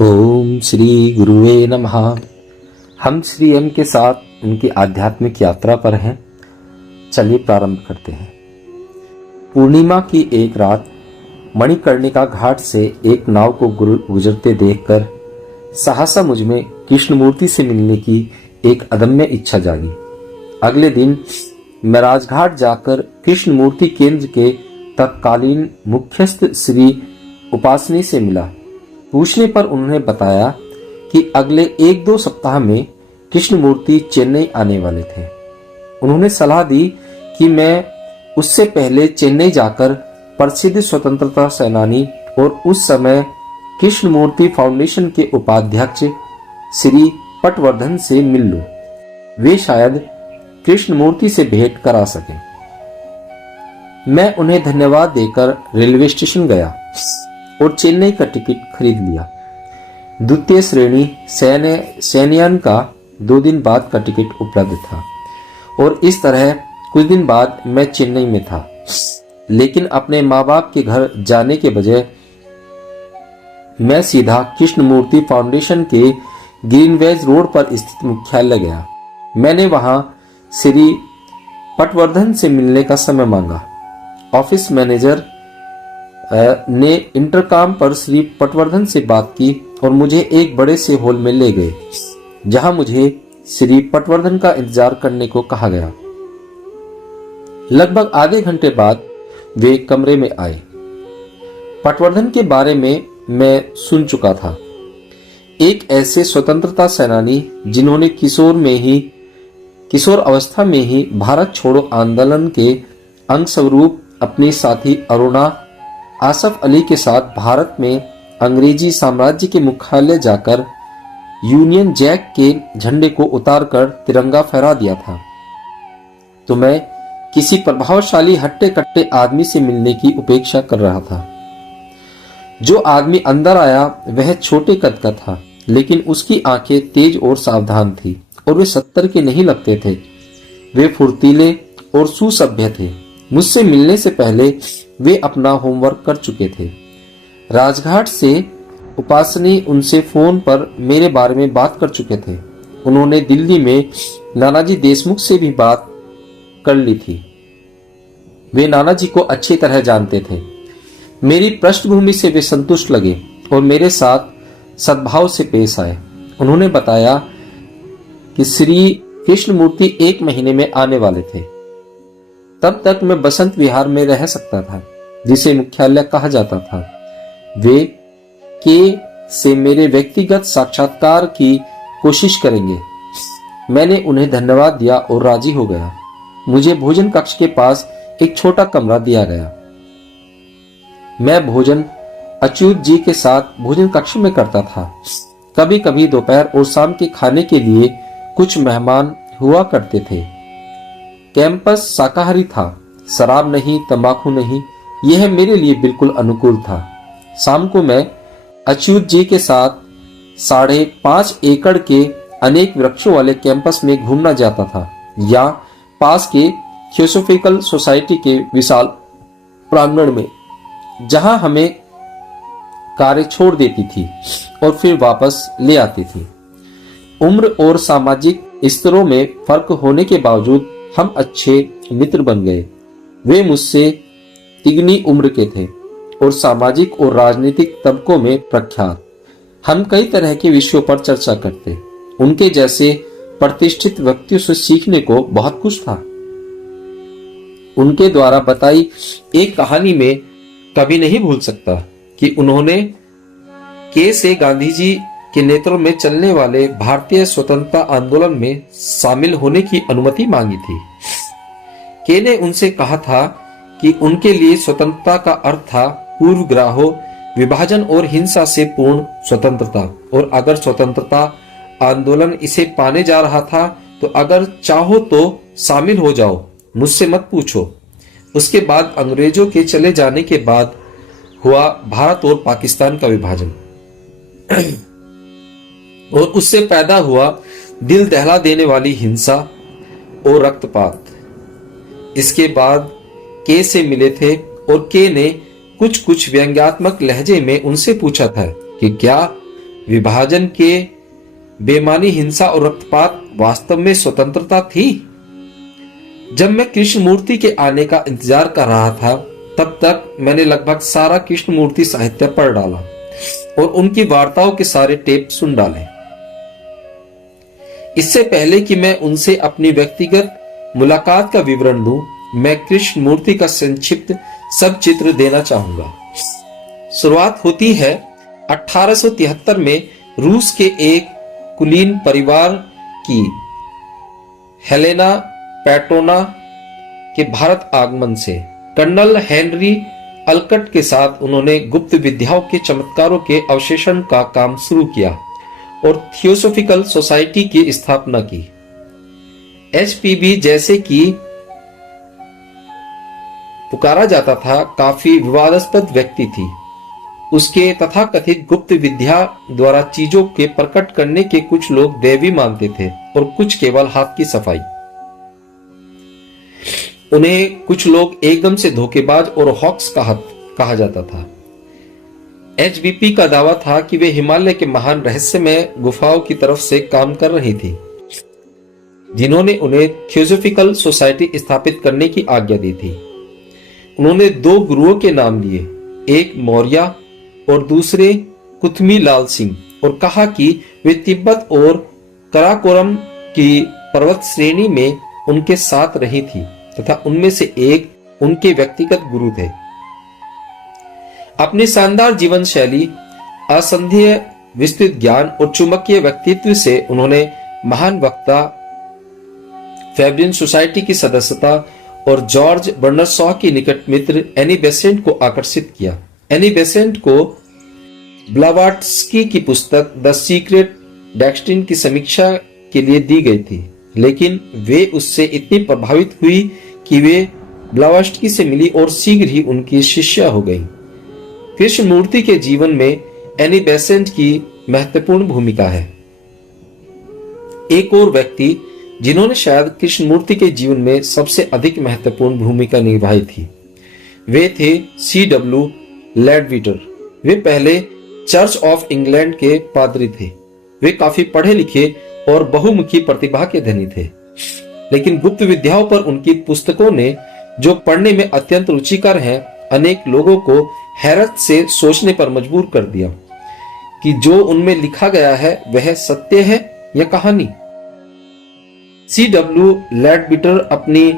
ओम श्री गुरुवे नमः। हम श्री एम के साथ उनकी आध्यात्मिक यात्रा पर हैं। चलिए प्रारंभ करते हैं। पूर्णिमा की एक रात मणिकर्णिका घाट से एक नाव को गुजरते देखकर सहसा मुझ में कृष्णमूर्ति से मिलने की एक अदम्य इच्छा जागी। अगले दिन मैं राजघाट जाकर कृष्णमूर्ति केंद्र के तत्कालीन मुख्यस्थ श्री उपासनी से मिला। पूछने पर उन्होंने बताया कि अगले 1-2 सप्ताह में कृष्णमूर्ति चेन्नई आने वाले थे। उन्होंने सलाह दी कि मैं उससे पहले चेन्नई जाकर प्रसिद्ध स्वतंत्रता सेनानी और उस समय कृष्णमूर्ति फाउंडेशन के उपाध्यक्ष श्री पटवर्धन से मिल लूं। वे शायद कृष्णमूर्ति से भेंट करा सकें। मैं उन्हें धन्यवाद देकर रेलवे स्टेशन गया और चेन्नई का टिकट खरीद लिया। द्वितीय श्रेणी सैन्यन का 2 दिन बाद का टिकट उपलब्ध था और इस तरह कुछ दिन बाद मैं चेन्नई में था। लेकिन अपने माँ बाप के घर जाने के बजाय मैं सीधा कृष्णमूर्ति फाउंडेशन के ग्रीनवेज रोड पर स्थित मुख्यालय गया। मैंने वहां श्री पटवर्धन से मिलने का समय मांगा। ऑफिस मैनेजर ने इंटरकॉम पर श्री पटवर्धन से बात की और मुझे एक बड़े से हॉल में ले गए, जहां मुझे श्री पटवर्धन का इंतजार करने को कहा गया। लगभग आधे घंटे बाद वे कमरे में आए। पटवर्धन के बारे में मैं सुन चुका था। एक ऐसे स्वतंत्रता सेनानी जिन्होंने किशोर अवस्था में ही भारत छोड़ो आंदोलन के अंग स्वरूप अपनी साथी अरुणा आसफ अली के साथ भारत में अंग्रेजी साम्राज्य के मुख्यालय जाकर यूनियन जैक के झंडे को उतारकर तिरंगा फहरा दिया था। तो मैं किसी प्रभावशाली हट्टे कट्टे आदमी से मिलने की उपेक्षा कर रहा था। जो आदमी अंदर आया वह छोटे कद का था, लेकिन उसकी आंखें तेज और सावधान थी और वे 70 के नहीं लगते थे। वे फुर्तीले और सुसभ्य थे। मुझसे मिलने से पहले वे अपना होमवर्क कर चुके थे। राजघाट से उपासनी उनसे फोन पर मेरे बारे में बात कर चुके थे। उन्होंने दिल्ली में नानाजी देशमुख से भी बात कर ली थी। वे नानाजी को अच्छी तरह जानते थे। मेरी पृष्ठभूमि से वे संतुष्ट लगे और मेरे साथ सद्भाव से पेश आए। उन्होंने बताया कि श्री कृष्णमूर्ति 1 महीने में आने वाले थे। तब तक मैं बसंत विहार में रह सकता था, जिसे मुख्यालय कहा जाता था। वे से मेरे व्यक्तिगत साक्षात्कार की कोशिश करेंगे। मैंने उन्हें धन्यवाद दिया और राजी हो गया। मुझे भोजन कक्ष के पास एक छोटा कमरा दिया गया। मैं भोजन अच्युत जी के साथ भोजन कक्ष में करता था। कभी कभी दोपहर और शाम के खाने के लिए कुछ मेहमान हुआ करते थे। कैंपस शाकाहारी था, शराब नहीं, तंबाकू नहीं। यह मेरे लिए बिल्कुल अनुकूल था। शाम को मैं अच्युत जी के साथ 5.5 एकड़ के अनेक वृक्षों वाले कैंपस में घूमना जाता था, या पास के थियोसॉफिकल सोसाइटी के विशाल प्रांगण में, जहां हमें कारें छोड़ देती थी और फिर वापस ले आती थी। उम्र और सामाजिक स्तरों में फर्क होने के बावजूद हम अच्छे मित्र बन गए। वे मुझसे तिगनी उम्र के थे और सामाजिक और राजनीतिक तबकों में प्रख्यात। हम कई तरह के विषयों पर चर्चा करते। उनके जैसे प्रतिष्ठित व्यक्तियों से सीखने को बहुत कुछ था। उनके द्वारा बताई एक कहानी में कभी नहीं भूल सकता कि उन्होंने से गांधी जी के नेतृत्व में चलने वाले भारतीय स्वतंत्रता आंदोलन में शामिल होने की अनुमति मांगी थी। ने उनसे कहा था कि उनके लिए स्वतंत्रता का अर्थ था पूर्वग्रहों, विभाजन और हिंसा से पूर्ण स्वतंत्रता, और अगर स्वतंत्रता आंदोलन इसे पाने जा रहा था तो अगर चाहो तो शामिल हो जाओ, मुझसे मत पूछो। उसके बाद अंग्रेजों के चले जाने के बाद हुआ भारत और पाकिस्तान का विभाजन और उससे पैदा हुआ दिल दहला देने वाली हिंसा और रक्तपात। इसके बाद से मिले थे और ने कुछ व्यंग्यात्मक लहजे में उनसे पूछा था कि क्या विभाजन के बेमानी हिंसा और रक्तपात वास्तव में स्वतंत्रता थी? जब मैं कृष्ण मूर्ति के आने का इंतजार कर रहा था, तब तक मैंने लगभग सारा कृष्ण मूर्ति साहित्य पढ़ डाला और उनकी वार्ताओं के सारे टेप सुन डाले। इससे पहले कि मैं उनसे अपनी व्यक्तिगत मुलाकात का विवरण दूं, मैं कृष्ण मूर्ति का संक्षिप्त सब चित्र देना चाहूंगा। शुरुआत होती है 1873 में रूस के एक कुलीन परिवार की हेलेना पेट्रोना के भारत आगमन से। कर्नल हेनरी अलकट के साथ उन्होंने गुप्त विद्याओं के चमत्कारों के अवशेषण का काम शुरू किया और थियोसोफिकल सोसाइटी की स्थापना की। एचपीबी, जैसे कि पुकारा जाता था, काफी विवादास्पद व्यक्ति थी। उसके तथाकथित गुप्त विद्या द्वारा चीजों के प्रकट करने के कुछ लोग दैवी मानते थे और कुछ केवल हाथ की सफाई। उन्हें कुछ लोग एकदम से धोखेबाज और हॉक्स कहा जाता था। एचबीपी का दावा था कि वे हिमालय के महान रहस्यमय गुफाओं की तरफ से काम कर रही थी, जिन्होंने उन्हें थियोसोफिकल सोसाइटी स्थापित करने की आज्ञा दी थी। उन्होंने 2 गुरुओं के नाम लिए, एक मौर्य और दूसरे कुथमी लाल सिंह, और कहा कि वे तिब्बत और कराकोरम की पर्वत श्रेणी में उनके साथ रही थी तथा उनमें से एक उनके व्यक्तिगत गुरु थे। अपनी शानदार जीवन शैली, असंदेह विस्तृत ज्ञान और चुंबकीय व्यक्तित्व से उन्होंने महान वक्ता फेब्रियन सोसाइटी की सदस्यता और जॉर्ज बर्नर्ड शॉ की निकट मित्र एनी बेसेंट को आकर्षित किया। एनी बेसेंट को ब्लावाट्स्की की पुस्तक द सीक्रेट डेस्टिनी की समीक्षा के लिए दी गई थी, लेकिन वे उससे इतनी प्रभावित हुई कि वे ब्लावाट्स्की से मिली और शीघ्र ही उनकी शिष्या हो गई। कृष्ण मूर्ति के जीवन में एनी बेसेंट की महत्वपूर्ण भूमिका है। एक और व्यक्ति जिन्होंने शायद कृष्ण मूर्ति के जीवन में सबसे अधिक महत्वपूर्ण भूमिका निभाई थी, वे थे C.W. लैडविटर। वे पहले चर्च ऑफ इंग्लैंड के पादरी थे। वे काफी पढ़े लिखे और बहुमुखी प्रतिभा के धनी थे, लेकिन गुप्त विद्याओं पर उनकी पुस्तकों ने, जो पढ़ने में अत्यंत रुचिकर हैं, अनेक लोगों को हैरत से सोचने पर मजबूर कर दिया कि जो उनमें लिखा गया है वह सत्य है या कहानी। C.W. लैडविटर अपनी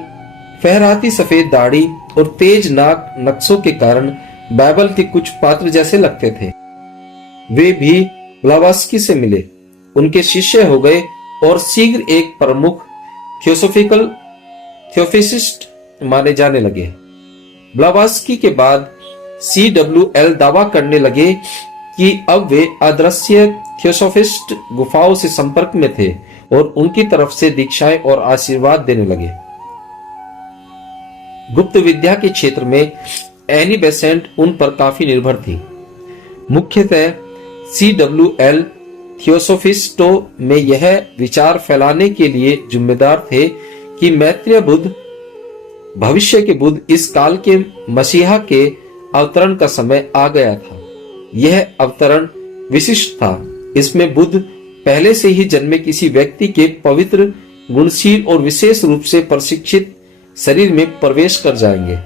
फहराती सफेद दाढ़ी और तेज नाक नक्शों के कारण बाइबल के कुछ पात्र जैसे लगते थे। वे भी ब्लावात्स्की से मिले, उनके शिष्य हो गए और शीघ्र एक प्रमुख थियोसोफिकल थियोफिसिस्ट माने जाने लगे। ब्लावात्स्की के बाद CWL दावा करने लगे कि अब वे अदृश्य थियोसोफिस्ट गुफाओं से संपर्क में थे और उनकी तरफ से दीक्षाएं और आशीर्वाद देने लगे। गुप्त विद्या के क्षेत्र में एनी बेसेंट उन पर काफी निर्भर थी। मुख्यतः CWL थियोसोफिस्टों में यह विचार फैलाने के लिए जिम्मेदार थे कि मैत्रेय बुद्ध, भविष्य के बुद्ध, इस काल के मसीहा के अवतरण का समय आ गया था। यह अवतरण विशिष्ट था। इसमें बुद्ध पहले से ही जन्मे किसी व्यक्ति के पवित्र, गुणशील और विशेष रूप से प्रशिक्षित शरीर में प्रवेश कर जाएंगे।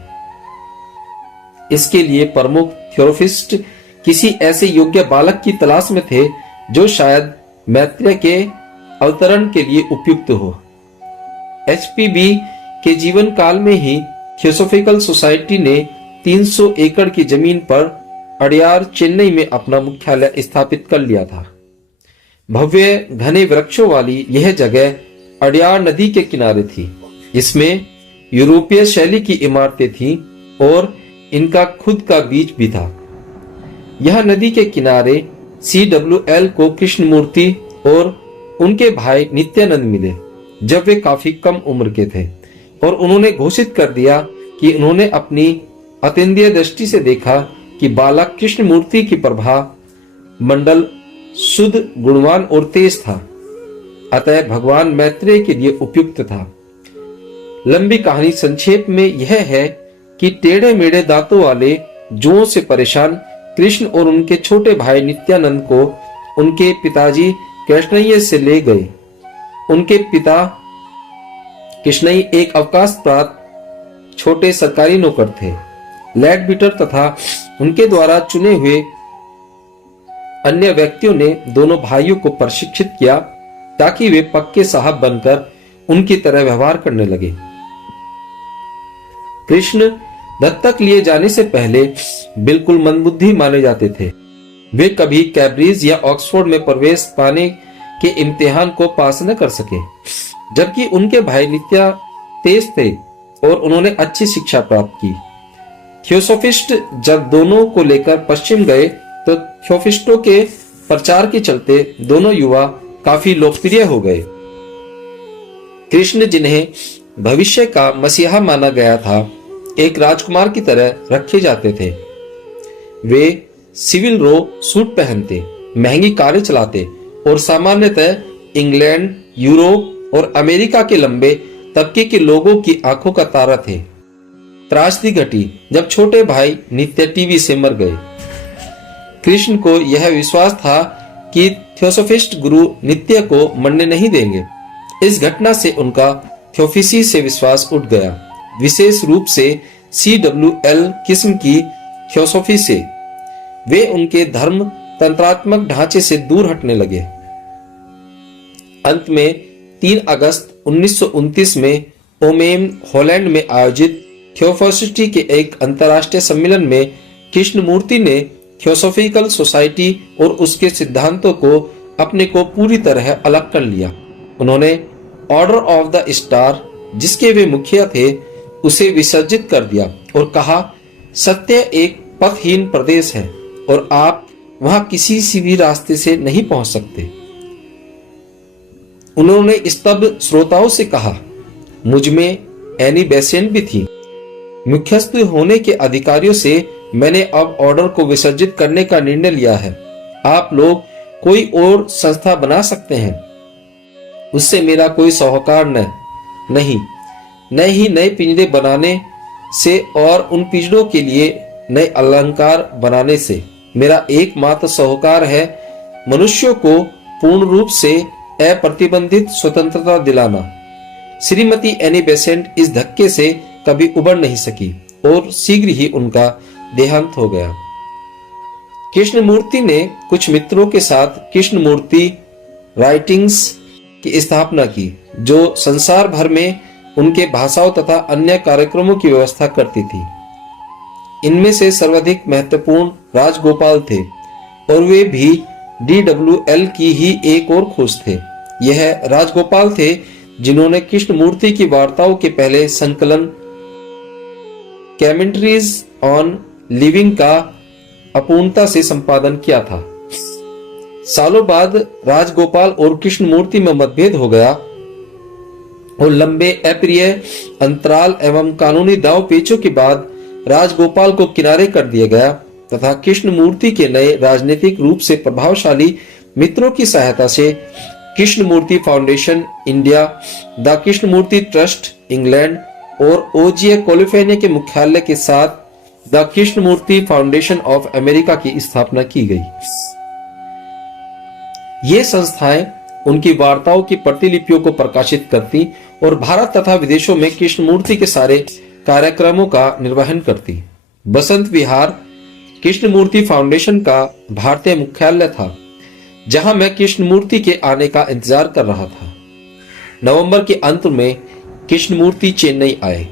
इसके लिए प्रमुख थियोसोफिस्ट किसी ऐसे योग्य बालक की तलाश में थे जो शायद मैत्रेय के अवतरण के लिए उपयुक्त हो। एचपीबी के जीवन काल में ही थियोसोफिकल सोसाइटी ने 300 एकड़ की जमीन पर अड़यार, चेन्नई में अपना मुख्यालय स्थापित कर लिया था। भव्य घने वृक्षों वाली यह जगह अड़यार नदी के किनारे थी। इसमें यूरोपीय शैली की इमारतें थीं और इनका खुद का बीच भी था। यह नदी के किनारे CWL को कृष्णमूर्ति और उनके भाई नित्यानंद मिले जब वे काफी कम उम्र के थे, और उन्होंने घोषित कर दिया कि उन्होंने अपनी अतीन्द्रिय दृष्टि से देखा कि बालक कृष्णमूर्ति की प्रभा मंडल शुद्ध, गुणवान और तेज था, अतः भगवान मैत्रेय के लिए उपयुक्त था। लंबी कहानी संक्षेप में यह है कि टेढ़े मेढ़े दांतों वाले जुओं से परेशान कृष्ण और उनके छोटे भाई नित्यानंद को उनके पिताजी कृष्णయ్య से ले गए। उनके पिता कृष्णయ్య एक अवकाश प्राप्त छोटे सरकारी नौकर थे। लैड बीटर तथा उनके द्वारा चुने हुए अन्य व्यक्तियों ने दोनों भाइयों को प्रशिक्षित किया ताकि वे पक्के साहब बनकर उनकी तरह व्यवहार करने लगे। कृष्ण दत्तक लिए जाने से पहले बिल्कुल मंदबुद्धि माने जाते थे। वे कभी कैम्ब्रिज या ऑक्सफोर्ड में प्रवेश पाने के इम्तिहान को पास न कर सके, जबकि उनके भाई नित्या तेज थे और उन्होंने अच्छी शिक्षा प्राप्त की। थियोसोफिस्ट जब दोनों को लेकर पश्चिम गए तो थियोसोफिस्टों के प्रचार के चलते दोनों युवा काफी लोकप्रिय हो गए। कृष्ण, जिन्हें भविष्य का मसीहा माना गया था, एक राजकुमार की तरह रखे जाते थे। वे सिविल रो सूट पहनते, महंगी कारें चलाते और सामान्यतः इंग्लैंड, यूरोप और अमेरिका के लंबे तबके के लोगों की आंखों का तारा थे। त्रासदी घटी जब छोटे भाई नित्य टीबी से मर गए। कृष्ण को यह विश्वास था कि थियोसोफिस्ट गुरु नित्य को मरने नहीं देंगे। इस घटना से उनका थियोफिसी से विश्वास उठ गया, विशेष रूप से CWL किस्म की थियोसोफी से। वे उनके धर्म तंत्रात्मक ढांचे से दूर हटने लगे। अंत में 3 अगस्त 1929 में ओमेम, हॉलैंड में आयोजित थियोसोफिस्टी के एक अंतर्राष्ट्रीय सम्मेलन में कृष्णमूर्ति ने थियोसोफिकल सोसाइटी और उसके सिद्धांतों को अपने को पूरी तरह अलग कर लिया। उन्होंने ऑर्डर ऑफ द स्टार, जिसके वे मुखिया थे, उसे विसर्जित कर दिया और कहा, सत्य एक पथहीन प्रदेश है और आप वहां किसी से भी रास्ते से नहीं पहुंच सकते। उन्होंने स्तब्ध श्रोताओं से कहा, मुझ में एनी बेसेंट भी थी। मुख्यस्थ होने के अधिकारियों से मैंने अब ऑर्डर को विसर्जित करने का निर्णय लिया है। आप लोग कोई और संस्था बना सकते हैं, उससे मेरा कोई सरोकार नहीं। न ही नए पिंजरे बनाने से और उन पिंजरों के लिए नए अलंकार बनाने से। मेरा एकमात्र सरोकार है मनुष्यों को पूर्ण रूप से अप्रतिबंधित स्वतंत्रता दिलाना। श्रीमती एनी बेसेंट इस धक्के से कभी उबर नहीं सकी और शीघ्र ही उनका देहांत हो गया। कृष्णमूर्ति ने कुछ मित्रों के साथ कृष्णमूर्ति राइटिंग्स की स्थापना की, जो संसार भर में उनके भाषाओं तथा अन्य कार्यक्रमों की व्यवस्था करती थी। इनमें से सर्वाधिक महत्वपूर्ण राजगोपाल थे और वे भी DWL की ही एक और खोज थे। यह राजगोपाल थे जिन्होंने कृष्णमूर्ति की वार्ताओं के पहले संकलन कमेंट्रीज ऑन लिविंग का अपूर्णता से संपादन किया था। सालों बाद राजगोपाल और कृष्णमूर्ति में मतभेद हो गया और लंबे अप्रिय अंतराल एवं कानूनी दाव पेचों के बाद राजगोपाल को किनारे कर दिया गया तथा कृष्णमूर्ति के नए राजनीतिक रूप से प्रभावशाली मित्रों की सहायता से Krishnamurti foundation India, the Krishnamurti trust England और OGA कैलिफोर्निया के मुख्यालय के साथ the Krishnamurti foundation of America की स्थापना की गई। ये संस्थाएं उनकी वार्ताओं की प्रतिलिपियों को प्रकाशित करती और भारत तथा विदेशों में कृष्णमूर्ति के सारे कार्यक्रमों का निर्वहन करती। बसंत विहार कृष्णमूर्ति फाउंडेशन का भारतीय मुख्यालय था, जहां मैं कृष्णमूर्ति के आने का इंतजार कर रहा था। नवंबर के अंत में कृष्णमूर्ति चेन्नई आए।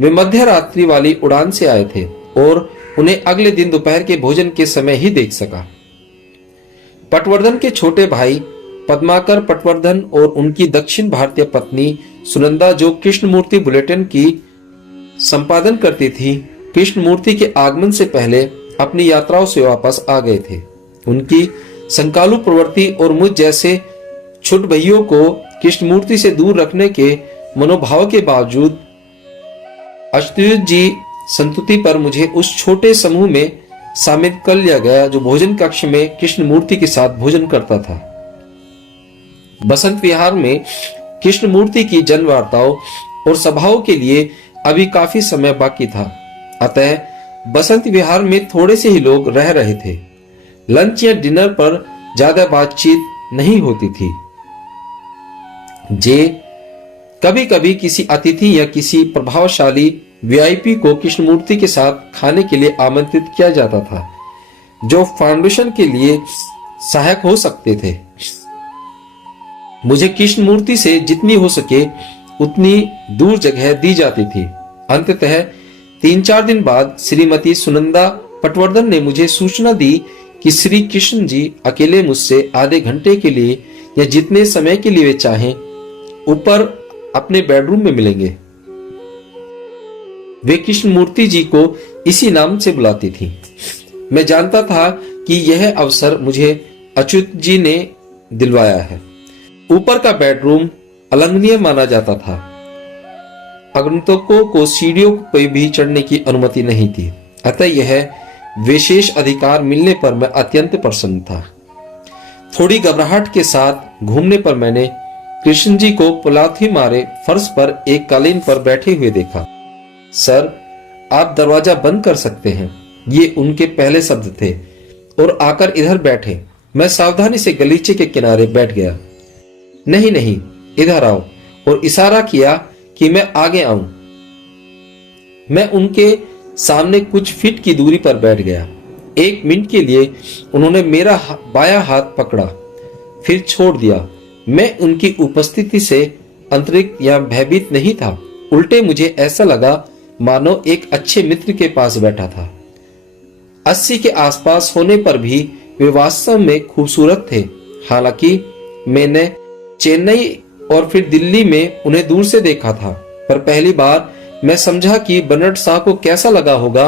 वे मध्य रात्रि वाली उड़ान से आए थे और उन्हें अगले दिन दोपहर के भोजन के समय ही देख सका। पटवर्धन के छोटे भाई पद्माकर पटवर्धन और उनकी दक्षिण भारतीय पत्नी सुनंदा, जो कृष्णमूर्ति बुलेटिन की संपादन करती थी, कृष्णमूर्ति के आगमन से पहले अपनी यात्राओं से वापस आ गए थे। उनकी संकालु प्रवृत्ति और मुझ जैसे छुट भइयों को कृष्णमूर्ति से दूर रखने के मनोभाव के बावजूद अच्युत जी संतुति पर मुझे उस छोटे समूह में शामिल कर लिया गया जो भोजन कक्ष में कृष्णमूर्ति के साथ भोजन करता था। बसंत विहार में कृष्णमूर्ति की जन वार्ताओं और सभाओं के लिए अभी काफी समय बाकी था, अतः बसंत विहार में थोड़े से ही लोग रह रहे थे। लंच या डिनर पर ज्यादा बातचीत नहीं होती थी। जे कभी कभी किसी अतिथि या किसी प्रभावशाली वीआईपी को कृष्णमूर्ति के साथ खाने के लिए आमंत्रित किया जाता था, जो फाउंडेशन के लिए सहायक हो सकते थे। मुझे कृष्णमूर्ति से जितनी हो सके उतनी दूर जगह दी जाती थी। अंततः 3-4 दिन बाद श्रीमती सुनंदा पटवर्धन ने मुझे सूचना दी कि श्री कृष्ण जी अकेले मुझसे आधे घंटे के लिए या जितने समय के लिए वे चाहें ऊपर अपने बेडरूम में मिलेंगे। वे कृष्णमूर्ति जी को इसी नाम से बुलाती थी। मैं जानता था कि यह अवसर मुझे अच्युत जी ने दिलवाया है। ऊपर का बेडरूम अलंघनीय माना जाता था। आगंतुकों को सीढ़ियों पर भी चढ़ने की अनुमति नहीं थी, अतः यह विशेष अधिकार मिलने पर मैं अत्यंत प्रसन्न था। थोड़ी घबराहट के साथ घूमने पर मैंने कृष्ण जी को पुलाथी मारे फर्श पर एक कालीन पर बैठे हुए देखा। सर, आप दरवाजा बंद कर सकते हैं, ये उनके पहले शब्द थे, और आकर इधर बैठे। मैं सावधानी से गलीचे के किनारे बैठ गया। नहीं नहीं, इधर आओ, और इशारा किया कि मैं आगे आऊं। मैं उनके सामने कुछ फीट की दूरी पर बैठ गया। 1 मिनट के लिए उन्होंने मेरा बायां हाथ पकड़ा, फिर छोड़ दिया। मैं उनकी उपस्थिति से अंतरिक्त या भयभीत नहीं था, उल्टे मुझे ऐसा लगा मानो एक अच्छे मित्र के पास बैठा था। 80 के आसपास होने पर भी वे वास्तव में खूबसूरत थे। हालांकि मैंने चेन्नई और फिर दिल्ली में उन्हें दूर से देखा था, पर पहली बार मैं समझा कि बर्नर्ड शाह को कैसा लगा होगा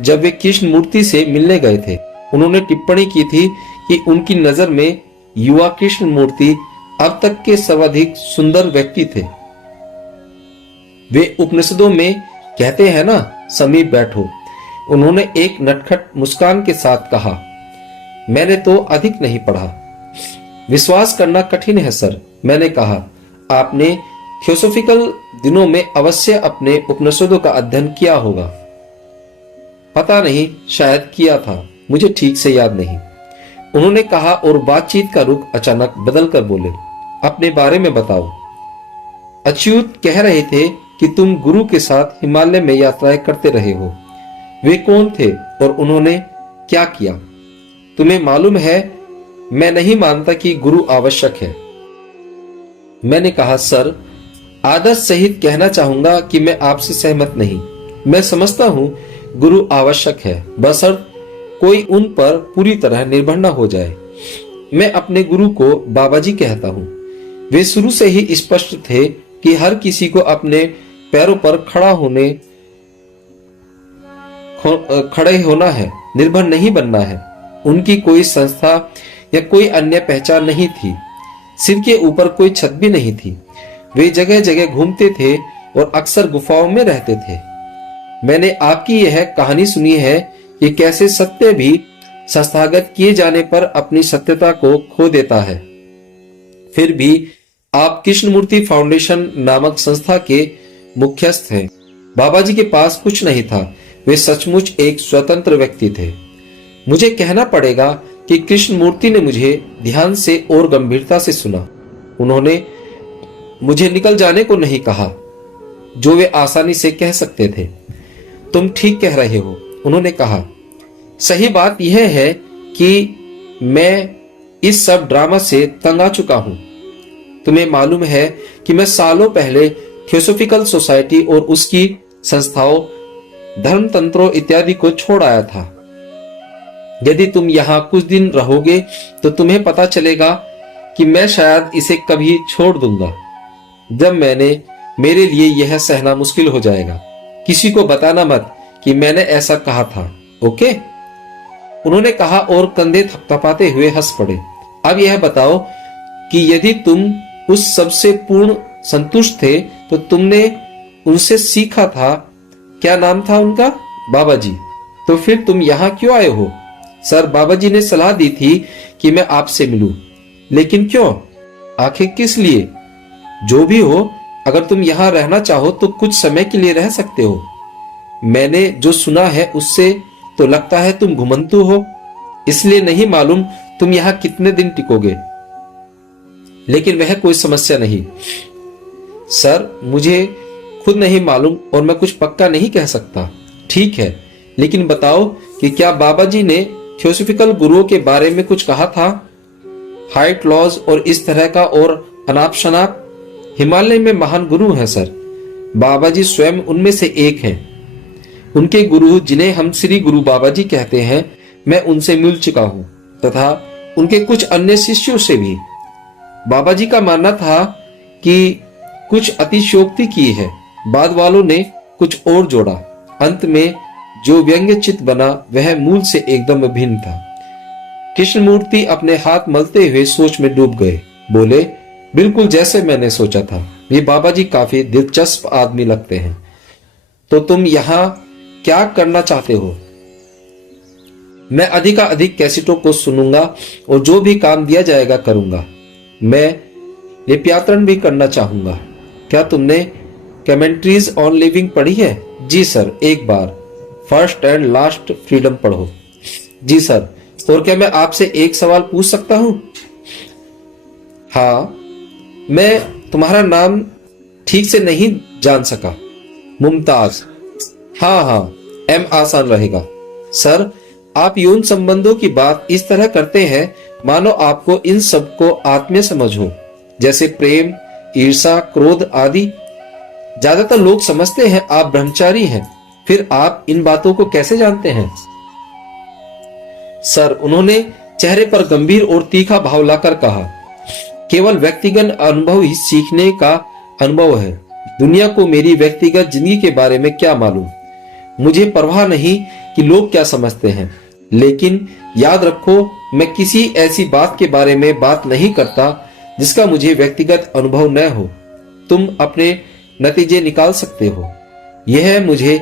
जब वे कृष्णमूर्ति से मिलने गए थे। उन्होंने टिप्पणी की थी कि उनकी नजर में युवा कृष्णमूर्ति अब तक के सर्वाधिक सुंदर व्यक्ति थे। वे उपनिषदों में कहते हैं ना, समीप बैठो। उन्होंने एक नटखट मुस्कान के साथ कहा। मैंने तो अधिक नहीं पढ़ा। विश्वास करना कठिन है सर, मैंने कहा। आपने थियोसॉफिकल दिनों में अवश्य अपने उपनिषदों का अध्ययन किया होगा। पता नहीं, शायद किया था, मुझे ठीक से याद नहीं, उन्होंने कहा, और बातचीत का रुख अचानक बदल कर बोले, अपने बारे में बताओ। अच्युत कह रहे थे कि तुम गुरु के साथ हिमालय में यात्राएं करते रहे हो। वे कौन थे और उन्होंने क्या किया? तुम्हें मालूम है, मैं नहीं मानता कि गुरु आवश्यक है। मैंने कहा, सर, आदर्श सहित कहना चाहूंगा कि मैं आपसे सहमत नहीं। मैं समझता हूं गुरु आवश्यक है, बशर्ते कोई उन पर पूरी तरह निर्भर न हो जाए। मैं अपने गुरु को बाबा जी कहता हूं। वे शुरू से ही स्पष्ट थे कि हर किसी को अपने पैरों पर खड़े होना है, निर्भर नहीं बनना है। उनकी कोई संस्था या कोई अन्य पहचान नहीं थी। सिर के ऊपर कोई छत भी नहीं थी। वे जगह जगह घूमते थे और अक्सर गुफाओं में रहते थे। मैंने आपकी यह कहानी सुनी है कि कैसे सत्य भी संस्थागत किए जाने पर अपनी सत्यता को खो देता है। फिर भी आप कृष्णमूर्ति फाउंडेशन नामक संस्था के मुख्यस्थ हैं। बाबा जी के पास कुछ नहीं था। वे सचमुच एक स्वतंत्र व्यक्ति थे। मुझे कहना पड़ेगा कि कृष्णमूर्ति ने मुझे ध्यान से और गंभीरता से सुना। उन्होंने मुझे निकल जाने को नहीं कहा, जो वे आसानी से कह सकते थे। तुम ठीक कह रहे हो, उन्होंने कहा। सही बात यह है कि मैं इस सब ड्रामा से तंग आ चुका हूं। तुम्हें मालूम है कि मैं सालों पहले थियोसॉफिकल सोसाइटी और उसकी संस्थाओं, धर्मतंत्रों इत्यादि को छोड़ आया था। यदि तुम यहाँ कुछ दिन रहोगे तो तुम्हें पता चलेगा कि मैं शायद इसे कभी छोड़ दूंगा। जब मेरे लिए यह सहना मुश्किल हो जाएगा। किसी को बताना मत कि मैंने ऐसा कहा था, ओके? उन्होंने कहा और कंधे थपथपाते हुए हंस पड़े। अब यह बताओ कि यदि तुम उस सबसे पूर्ण संतुष्ट थे तो तुमने उनसे सीखा था, क्या नाम था उनका? बाबा जी। तो फिर तुम यहाँ क्यों आए हो? सर, बाबा जी ने सलाह दी थी कि मैं आपसे मिलूं। लेकिन क्यों? आखिर किस लिए? जो भी हो, अगर तुम यहाँ रहना चाहो तो कुछ समय के लिए रह सकते हो। मैंने जो सुना है उससे तो लगता है तुम घुमंतु हो, इसलिए नहीं मालूम तुम यहाँ कितने दिन टिकोगे, लेकिन वह कोई समस्या नहीं। सर, मुझे खुद नहीं मालूम और मैं कुछ पक्का नहीं कह सकता। ठीक है, लेकिन बताओ कि क्या बाबा जी ने थियोसॉफिकल गुरुओं के बारे में कुछ कहा था? हाइट लॉज और इस तरह का और अनाप शनाप? हिमालय में महान गुरु हैं सर। बाबा जी स्वयं उनमें से एक हैं। उनके गुरु, जिन्हें हम श्री गुरु बाबा जी कहते हैं, मैं उनसे मिल चुका हूं तथा उनके कुछ अन्य शिष्यों से भी। बाबा जी का मानना था कि कुछ अतिशयोक्ति की है, बाद वालों ने कुछ और जोड़ा। अंत में जो व्यंग्य चित्त बना वह मूल से एकदम भिन्न था। कृष्णमूर्ति अपने हाथ मलते हुए सोच में डूब गए। बोले, बिल्कुल जैसे मैंने सोचा था। ये बाबा जी काफी दिलचस्प आदमी लगते हैं। तो तुम यहाँ क्या करना चाहते हो? मैं अधिकाधिक कैसेटों को सुनूंगा और जो भी काम दिया जाएगा करूंगा। मैं लिप्यातरण भी करना चाहूंगा। क्या तुमने कमेंट्रीज ऑन लिविंग पढ़ी है? जी सर, एक बार। फर्स्ट एंड लास्ट फ्रीडम पढ़ो। जी सर। और क्या मैं आपसे एक सवाल पूछ सकता हूं? हाँ। मैं तुम्हारा नाम ठीक से नहीं जान सका। मुमताज। हाँ, एम आसान रहेगा। सर, आप यौन संबंधों की बात इस तरह करते हैं मानो आपको इन सबको आत्मीय समझ हो, जैसे प्रेम, ईर्षा, क्रोध आदि। ज्यादातर लोग समझते हैं आप ब्रह्मचारी हैं। फिर आप इन बातों को कैसे जानते हैं? सर, उन्होंने चेहरे पर गंभीर और तीखा भाव लाकर कहा, केवल व्यक्तिगत अनुभव ही सीखने का अनुभव है। दुनिया को मेरी व्यक्तिगत जिंदगी के बारे में क्या मालूम? मुझे परवाह नहीं कि लोग क्या समझते हैं, लेकिन याद रखो, मैं किसी ऐसी बात के बारे में बात नहीं करता जिसका मुझे व्यक्तिगत अनुभव न हो। तुम अपने नतीजे निकाल सकते हो। यह मुझे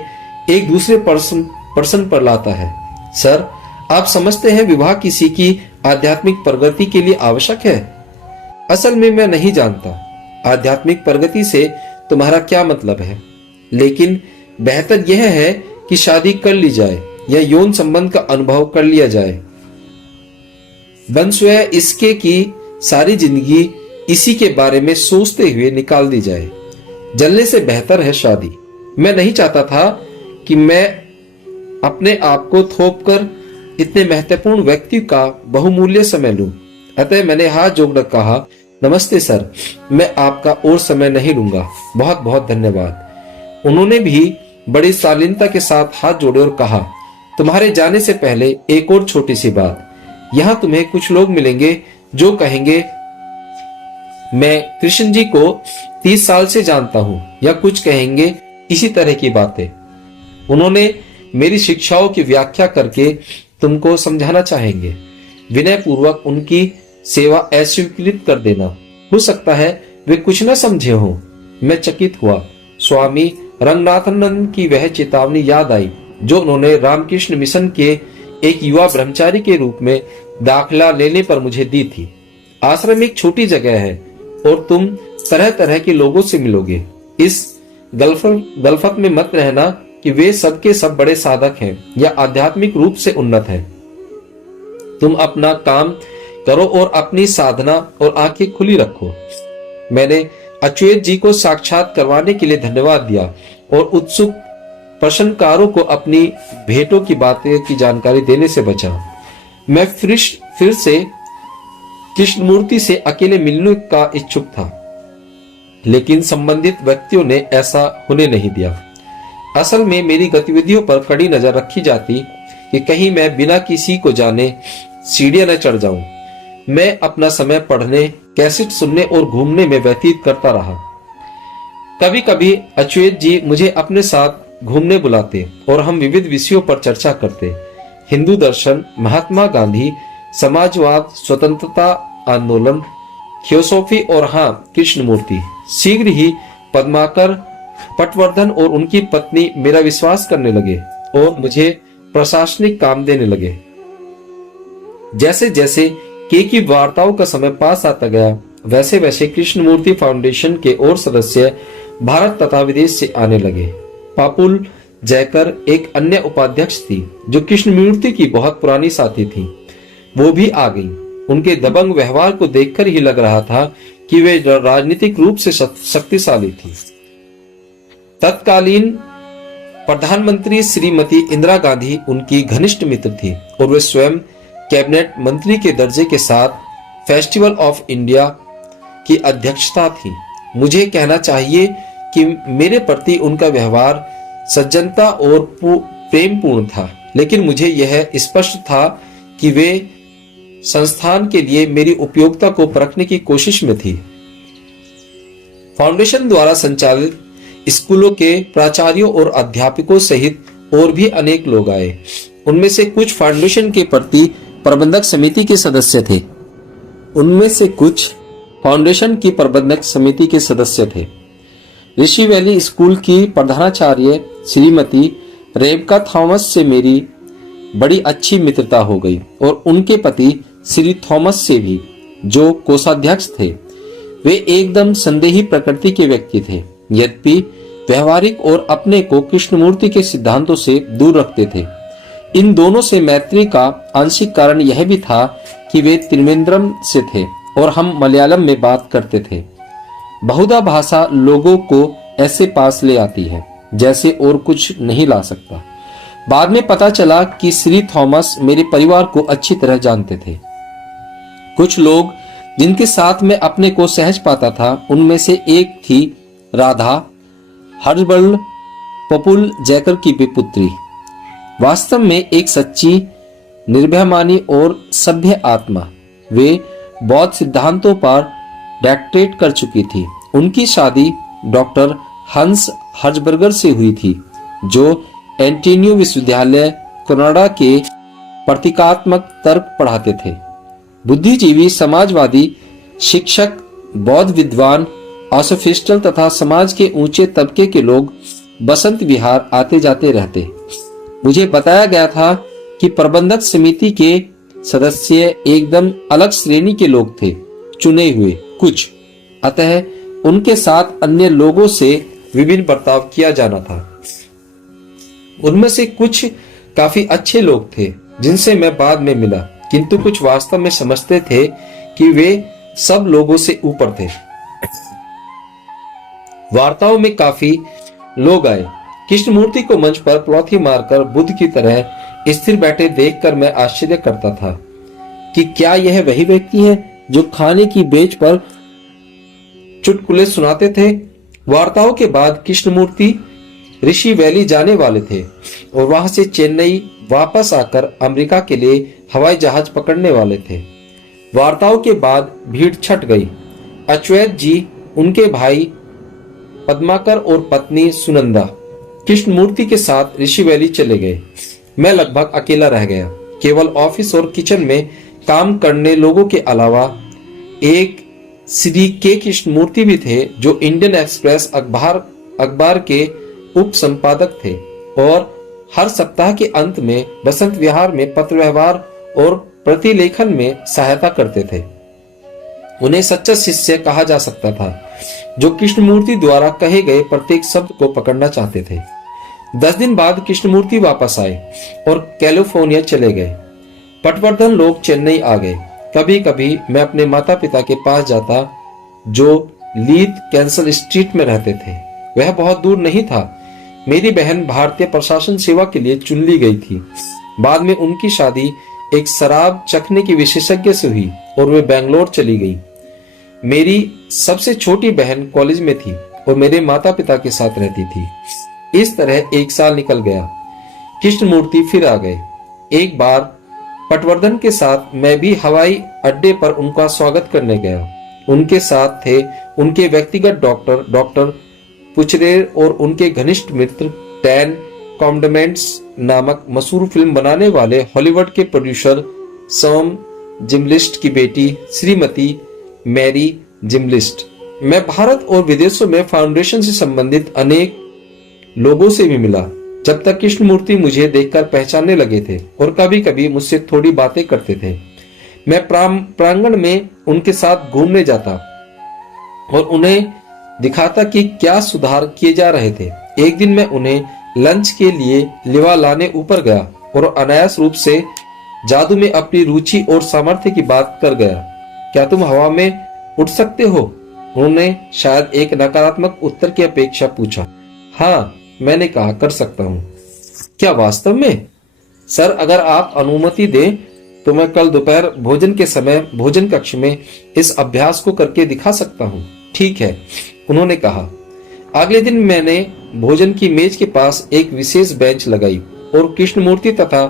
एक दूसरे पर्सन पर लाता है। सर, आप समझते हैं विवाह किसी की आध्यात्मिक प्रगति के लिए आवश्यक है? असल में मैं नहीं जानता आध्यात्मिक प्रगति से तुम्हारा क्या मतलब है, लेकिन बेहतर यह है कि शादी कर ली जाए या यौन संबंध का अनुभव कर लिया जाए। बंसुए इसके कि सारी जिंदगी इसी के बारे में सोचते हुए निकाल दी जाए। जलने से बेहतर है शादी। मैं नहीं चाहता था कि मैं अपने आप को थोप कर इतने महत्वपूर्ण व्यक्ति का बहुमूल्य समय लूं। अतः मैंने हाथ जोड़कर कहा, नमस्ते सर, मैं आपका और समय नहीं लूंगा। बहुत बहुत धन्यवाद। उन्होंने भी बड़ी शालीनता के साथ हाथ जोड़े और कहा, तुम्हारे जाने से पहले एक और छोटी सी बात। यहाँ तुम्हें कुछ लोग मिलेंगे जो कहेंगे मैं कृष्ण जी को 30 साल से जानता हूँ, या कुछ कहेंगे इसी तरह की बातें। उन्होंने मेरी शिक्षाओं की व्याख्या करके तुमको समझाना चाहेंगे। विनय पूर्वक उनकी सेवा अस्वीकृत कर देना। हो सकता है वे कुछ न समझे हो। मैं चकित हुआ। स्वामी रंगनाथानंद की वह चेतावनी याद आई जो उन्होंने रामकृष्ण मिशन के एक युवा ब्रह्मचारी के रूप में दाखिला लेने पर मुझे दी थी। आश्रम एक छोटी जगह है और तुम तरह तरह के लोगों से मिलोगे। इस गलफत में मत रहना कि वे सब के सब बड़े साधक हैं या आध्यात्मिक रूप से उन्नत हैं। तुम अपना काम करो और अपनी साधना और आंखें खुली रखो। मैंने अच्युत जी को साक्षात करवाने के लिए धन्यवाद दिया और उत्सुक प्रश्नकारों को अपनी भेंटों की बातें की जानकारी देने से बचा। मैं फिर से कृष्णमूर्ति से अकेले मिलने का इच्छुक था, लेकिन संबंधित व्यक्तियों ने ऐसा होने नहीं दिया। असल में मेरी गतिविधियों पर कड़ी नजर रखी जाती कि कहीं मैं बिना किसी को जाने सीढ़ियां न चढ़ जाऊं। मैं अपना समय पढ़ने, कैसेट सुनने और घूमने में व्यतीत करता रहा। कभी कभी अच्युत जी मुझे अपने साथ घूमने बुलाते और हम विविध विषयों पर चर्चा करते। हिंदू दर्शन, महात्मा गांधी, समाजवाद, स्वतंत्रता आंदोलन, थियोसॉफी और हाँ, कृष्णमूर्ति। शीघ्र ही पद्माकर, पटवर्धन और उनकी पत्नी मेरा विश्वास करने लगे और मुझे प्रशासनिक काम देने लगे। जैसे जैसे की वार्ताओं का समय पास आता गया, वैसे वैसे कृष्णमूर्ति फाउंडेशन के और सदस्य भारत तथा विदेश से आने लगे। पापुल जयकर एक अन्य उपाध्यक्ष थी जो कृष्णमूर्ति की बहुत पुरानी साथी थी। वो भी आ गई। उनके दबंग व्यवहार को देखकर ही लग रहा था कि वे राजनीतिक रूप से शक्तिशाली थी। तत्कालीन प्रधानमंत्री श्रीमती इंदिरा गांधी उनकी घनिष्ठ मित्र थी और वे स्वयं कैबिनेट मंत्री के दर्जे के साथ फेस्टिवल ऑफ इंडिया की अध्यक्षता थी। मुझे कहना चाहिए कि मेरे प्रति उनका व्यवहार सज्जनता और प्रेमपूर्ण था, लेकिन मुझे यह स्पष्ट था कि वे संस्थान के लिए मेरी उपयोगिता को परखने की कोशिश में थी। फाउंडेशन द्वारा संचालित स्कूलों के प्राचार्यों और अध्यापकों सहित और भी अनेक लोग आए। उनमें से कुछ फाउंडेशन के प्रति प्रबंधक समिति के सदस्य थे। ऋषि वैली स्कूल की प्रधानाचार्य श्रीमती रेबका थॉमस से मेरी बड़ी अच्छी मित्रता हो गई और उनके पति श्री थॉमस से भी, जो कोषाध्यक्ष थे। वे एकदम संदेही प्रकृति के व्यक्ति थे, यद्यपि व्यवहारिक और अपने को कृष्णमूर्ति के सिद्धांतों से दूर रखते थे। इन दोनों से मैत्री का आंशिक कारण यह भी था कि वे त्रिवेंद्रम से थे और हम मलयालम में बात करते थे। बहुधा भाषा लोगों को ऐसे पास ले आती है जैसे और कुछ नहीं ला सकता। बाद में पता चला कि श्री थॉमस मेरे परिवार को अच्छी तरह जानते थे। कुछ लोग जिनके साथ मैं अपने को सहज पाता था, उनमें से एक थी राधा हर्षबर्ल पपुल जैकर की पुत्री। वास्तव में एक सच्ची, निर्भयमानी और सभ्य आत्मा। वे बौद्ध सिद्धांतों पर डॉक्टरेट कर चुकी थी। उनकी शादी डॉक्टर हंस हर्जबर्गर से हुई थी, जो एंटोनियो विश्वविद्यालय कनाडा के प्रतीकात्मक तर्क पढ़ाते थे। बुद्धिजीवी, समाजवादी, शिक्षक, बौद्ध विद्वान, ऑसोफिस्टल तथा समाज के ऊंचे तबके के लोग बसंत विहार आते जाते रहते। मुझे बताया गया था कि प्रबंधक समिति के सदस्य एकदम अलग श्रेणी के लोग थे, चुने हुए कुछ, अतः उनके साथ अन्य लोगों से विभिन्न बर्ताव किया जाना था। उनमें से कुछ काफी अच्छे लोग थे जिनसे मैं बाद में मिला, किंतु कुछ वास्तव में समझते थे कि वे सब लोगों से ऊपर थे। वार्ताओं में काफी लोग आए। कृष्णमूर्ति को मंच पर प्लौथी मारकर बुद्ध की तरह स्थिर बैठे देखकर मैं आश्चर्य करता था कि क्या यह वही व्यक्ति है जो खाने की बेच पर चुटकुले सुनाते थे। वार्ताओं के बाद कृष्णमूर्ति ऋषि वैली जाने वाले थे और वहां से चेन्नई वापस आकर अमेरिका के लिए हवाई जहाज पकड़ने वाले थे। वार्ताओं के बाद भीड़ छट गई। अच्युत जी, उनके भाई पद्माकर और पत्नी सुनंदा कृष्णमूर्ति के साथ ऋषि वैली चले गए। मैं लगभग अकेला रह गया। केवल ऑफिस और किचन में काम करने लोगों के अलावा एक श्री के कृष्णमूर्ति भी थे, जो इंडियन एक्सप्रेस अखबार के उप संपादक थे और हर सप्ताह के अंत में बसंत विहार में पत्र व्यवहार और प्रतिलेखन में सहायता करते थे। उन्हें सच्चा शिष्य कहा जा सकता था, जो कृष्णमूर्ति द्वारा कहे गए प्रत्येक शब्द को पकड़ना चाहते थे। 10 दिन बाद कृष्णमूर्ति वापस आए और कैलिफोर्निया चले गए। पटवर्धन लोग चेन्नई आ गए। कभी कभी मैं अपने माता पिता के पास जाता, जो लीथ कैंसल स्ट्रीट में रहते थे। वह बहुत दूर नहीं था। मेरी बहन भारतीय प्रशासन सेवा के लिए चुन ली गई थी। बाद में उनकी शादी एक शराब चखने की विशेषज्ञ से हुई और वे बेंगलोर चली गई। मेरी सबसे छोटी बहन कॉलेज में थी और मेरे माता पिता के साथ रहती थी। इस तरह 1 साल निकल गया। कृष्णमूर्ति फिर आ गए। एक बार पटवर्धन के साथ मैं भी हवाई अड्डे पर उनका स्वागत करने गया। उनके साथ थे उनके व्यक्तिगत डॉक्टर पुचरेर और उनके घनिष्ठ मित्र 10 कॉम्डमेंट्स नामक मशहूर फिल्म बनाने वाले हॉलीवुड के प्रोड्यूसर सॉम जिमलिस्ट की बेटी श्रीमती मैरी जिमलिस्ट। मैं भारत और विदेशों में फाउंडेशन से संबंधित अनेक लोगों से भी मिला, जब तक कृष्णमूर्ति मुझे देखकर पहचानने लगे थे और कभी कभी मुझसे थोड़ी बातें करते थे। मैं प्रांगण में उनके साथ घूमने जाता और उन्हें दिखाता कि क्या सुधार किए जा रहे थे। एक दिन मैं उन्हें लंच के लिए लिवा लाने ऊपर गया और अनायास रूप से जादू में अपनी रुचि और सामर्थ्य की बात कर गया। क्या तुम हवा में उड़ सकते हो? उन्होंने शायद एक नकारात्मक उत्तर की अपेक्षा पूछा। हाँ, मैंने कहा, कर सकता हूँ। क्या वास्तव में? सर, अगर आप अनुमति दें तो मैं कल दोपहर भोजन के समय भोजन कक्ष में इस अभ्यास को करके दिखा सकता हूँ। ठीक है, उन्होंने कहा। अगले दिन मैंने भोजन की मेज के पास एक विशेष बेंच लगाई और कृष्णमूर्ति तथा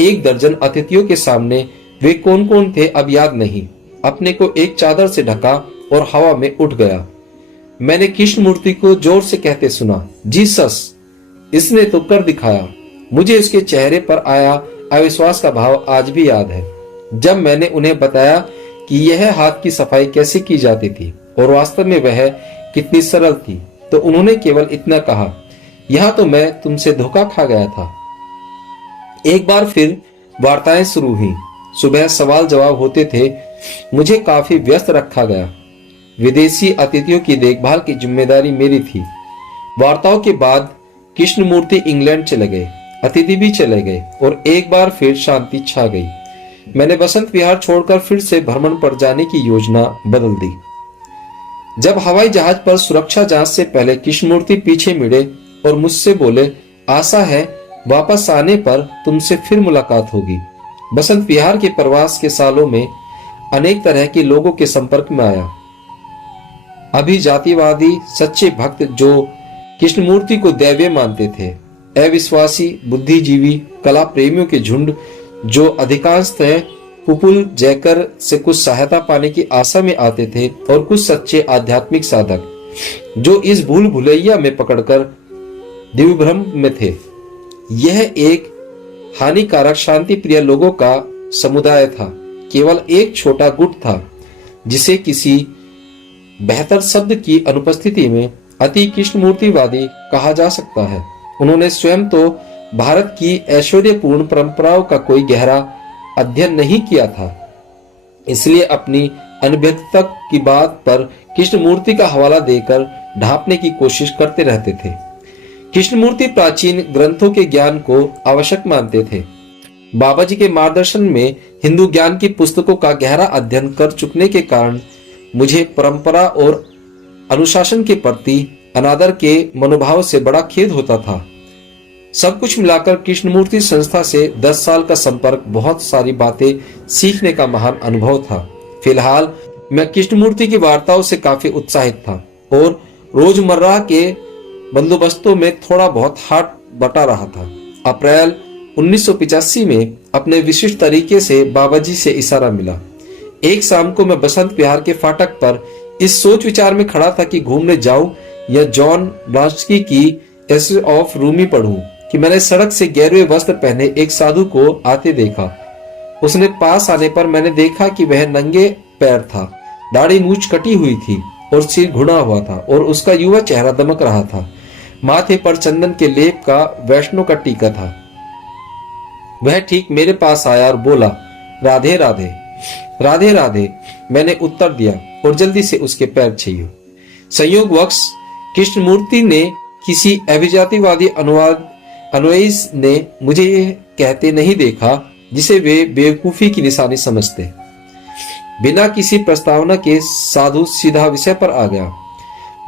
1 दर्जन अतिथियों के सामने, वे कौन कौन थे अब याद नहीं, अपने को एक चादर से ढका और हवा में उठ गया। मैंने कृष्णमूर्ति को जोर से कहते सुना, जीसस। इसने तो कर दिखाया। मुझे उसके चेहरे पर आया अविश्वास का भाव आज भी याद है। जब मैंने उन्हें बताया कि यह हाथ की सफाई कैसे की जाती थी और वास्तव में वह कितनी सरल थी, तो उन्होंने केवल इतना कहा, यह तो मैं तुमसे धोखा खा गया था। एक बार फिर वार्ताएं शुरू हुई। सुबह सवाल जवाब होते थे। मुझे काफी व्यस्त रखा गया। विदेशी अतिथियों की देखभाल की जिम्मेदारी मेरी थी। वार्ताओं के बाद कृष्णमूर्ति इंग्लैंड चले गए, अतिथि भी चले गए और एक बार फिर शांति छा गई। मैंने बसंत विहार छोड़कर फिर से भ्रमण पर जाने की योजना बदल दी। जब हवाई जहाज पर सुरक्षा जांच से पहले कृष्णमूर्ति पीछे मुड़े और मुझसे बोले, आशा है वापस आने पर तुमसे फिर मुलाकात होगी। बसंत विहार के प्रवास के सालों में अनेक तरह के लोगों के संपर्क में आया। अभिजातिवादी सच्चे भक्त जो कृष्णमूर्ति को दैवीय मानते थे, अविश्वासी बुद्धिजीवी कला प्रेमियों के झुंड जो अधिकांशतः पुपुल जयकर से कुछ सहायता पाने की आशा में आते थे, और कुछ सच्चे आध्यात्मिक साधक जो इस भूल भुलैया में पकड़कर दिव्यभ्रम में थे। यह एक हानिकारक शांति प्रिय लोगों का समुदाय था। केवल एक छोटा गुट था जिसे किसी बेहतर शब्द की अनुपस्थिति में अति कृष्णमूर्तिवादी कहा जा सकता है। उन्होंने स्वयं तो भारत की ऐश्वर्यपूर्ण परंपराओं का कोई गहरा अध्ययन नहीं किया था, इसलिए अपनी अनभिज्ञता की बात पर कृष्णमूर्ति का हवाला देकर ढांपने की कोशिश करते रहते थे। कृष्णमूर्ति प्राचीन ग्रंथों के ज्ञान को आवश्यक मानते थे। बाबाजी के मार्गदर्शन में हिंदू ज्ञान की पुस्तकों का गहरा अध्ययन कर चुकने के कारण मुझे परंपरा और अनुशासन के प्रति अनादर के मनोभाव से बड़ा खेद होता था। सब कुछ मिलाकर कृष्णमूर्ति संस्था से 10 साल का संपर्क बहुत सारी बातें सीखने का महान अनुभव था। फिलहाल मैं कृष्णमूर्ति की वार्ताओं से काफी उत्साहित था और रोजमर्रा के बंदोबस्तों में थोड़ा बहुत हाथ बटा रहा था। अप्रैल 1985 में अपने विशिष्ट तरीके से बाबाजी से इशारा मिला। एक शाम को मैं बसंत विहार के फाटक पर इस सोच विचार में खड़ा था कि घूमने जाऊं या जॉन ब्रांस्की की एसेज ऑफ रूमी पढ़ूं कि मैंने सड़क से गेरुए वस्त्र पहने एक साधु को आते देखा। उसने पास आने पर मैंने देखा कि वह नंगे पैर था, दाढ़ी मूछ कटी हुई थी और सिर घुना हुआ था और उसका युवा चेहरा दमक रहा था। माथे पर चंदन के लेप का वैष्णो का टीका था। वह ठीक मेरे पास आया और बोला, राधे राधे। राधे राधे, मैंने उत्तर दिया और जल्दी से उसके पैर छुए। संयोगवश कृष्णमूर्ति ने किसी अभिजातिवादी अनुयायी ने मुझे यह कहते नहीं देखा जिसे वे बेवकूफी की निशानी समझते। बिना किसी प्रस्तावना के साधु सीधा विषय पर आ गया।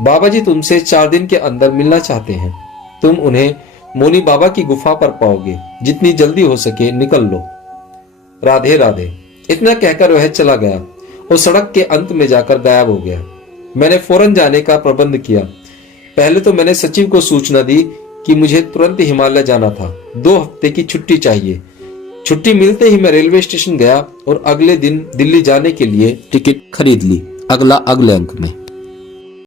बाबाजी तुमसे 4 दिन के अंदर मिलना चाहते हैं। तुम उन्हें मोनी बाबा की गुफा पर पाओगे। जितनी जल्दी हो सके निकल लो। राधे राधे। इतना कहकर वह चला गया और सड़क के अंत में जाकर गायब हो गया। मैंने फौरन जाने का प्रबंध किया। पहले तो मैंने सचिव को सूचना दी कि मुझे तुरंत हिमालय जाना था। 2 हफ्ते की छुट्टी चाहिए। छुट्टी मिलते ही मैं रेलवे स्टेशन गया और अगले दिन दिल्ली जाने के लिए टिकट खरीद ली। अगला अगले अंक में।